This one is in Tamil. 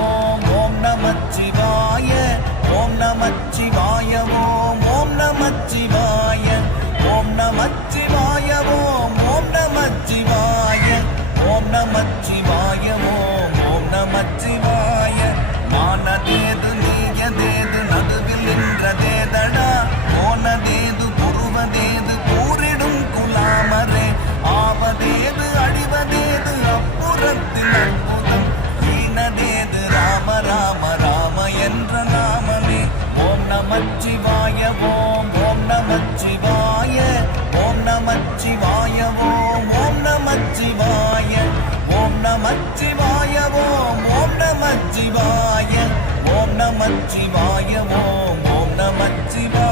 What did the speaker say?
ஓம் ஓம் நமச்சிவாய ஓம் நமச்சிவாய ஓம் ஓம் நமச்சிவாய ஓம் நமச்சிவாய ஓம் ஓம் நமச்சிவாய ஓம் நமச்சிவாய ஓம் ஓம் நமச்சிவாய மானதேது நீயதேது நடுவில் நின்றதேதடா போனதேது புருவதேது கூறிடும் குலாமரே ஆவதேது அழிவதேது அப்புறத்தில் அற்புதம் ஈனதேது ராம ராம ராம என்ற நாமமே ஓம் நமச்சிவாய ஓம் ஓம் நமச்சிவாய ஓம் நமச்சிவாய ஓம் ஓம் நமச்சிவாய ஓம் நமச்சிவாய ஓம் ஓம் நமச்சிவாய ஓம் நமச்சிவாய ஓம் ஓம் நமச்சிவாய